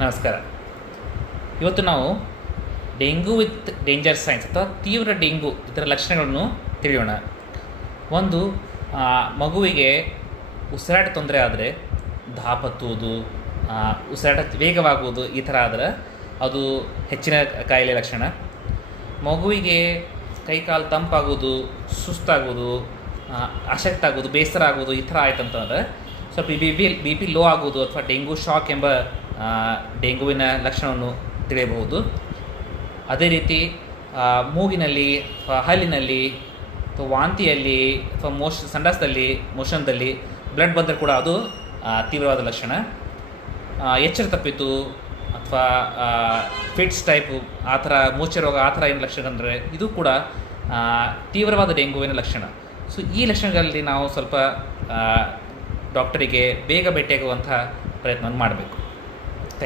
ನಮಸ್ಕಾರ. ಇವತ್ತು ನಾವು ಡೆಂಗ್ಯೂ ವಿತ್ ಡೇಂಜರ್ ಸೈನ್ಸ್ ಅಥವಾ ತೀವ್ರ ಡೆಂಗ್ಯೂ ಇದರ ಲಕ್ಷಣಗಳನ್ನು ತಿಳಿಯೋಣ. ಒಂದು, ಮಗುವಿಗೆ ಉಸಿರಾಟ ತೊಂದರೆ ಆದರೆ, ದಾಪತ್ತುವುದು, ಉಸಿರಾಟ ವೇಗವಾಗುವುದು, ಈ ಥರ ಆದರೆ ಅದು ಹೆಚ್ಚಿನ ಕಾಯಿಲೆ ಲಕ್ಷಣ. ಮಗುವಿಗೆ ಕೈಕಾಲು ತಂಪಾಗೋದು, ಸುಸ್ತಾಗೋದು, ಅಶಕ್ತ ಆಗೋದು, ಬೇಸರ ಆಗೋದು, ಈ ಥರ ಆಯ್ತಂತಂದ್ರೆ ಸ್ವಲ್ಪ ಬಿ ಪಿ ಲೋ ಆಗೋದು ಅಥವಾ ಡೆಂಗ್ಯೂ ಶಾಕ್ ಎಂಬ ಡೆಂಗ್ಯೂವಿನ ಲಕ್ಷಣವನ್ನು ತಿಳಿಯಬಹುದು. ಅದೇ ರೀತಿ ಮೂಗಿನಲ್ಲಿ ಅಥವಾ ಹಲ್ಲಿನಲ್ಲಿ ಅಥವಾ ವಾಂತಿಯಲ್ಲಿ ಅಥವಾ ಸಂಡಾಸದಲ್ಲಿ ಮೋಷನ್ದಲ್ಲಿ ಬ್ಲಡ್ ಬಂದರೆ ಕೂಡ ಅದು ತೀವ್ರವಾದ ಲಕ್ಷಣ. ಎಚ್ಚರ ತಪ್ಪಿತು ಅಥವಾ ಫಿಟ್ಸ್ ಟೈಪು ಆ ಥರ ಮೂರ್ಛೆ ರೋಗ ಆ ಥರ ಏನು ಲಕ್ಷಣ ಅಂದರೆ ಇದು ಕೂಡ ತೀವ್ರವಾದ ಡೆಂಗ್ಯೂವಿನ ಲಕ್ಷಣ. ಸೊ ಈ ಲಕ್ಷಣಗಳಲ್ಲಿ ನಾವು ಸ್ವಲ್ಪ ಡಾಕ್ಟರಿಗೆ ಬೇಗ ಭೇಟಿಯಾಗುವಂಥ ಪ್ರಯತ್ನವನ್ನು ಮಾಡಬೇಕು.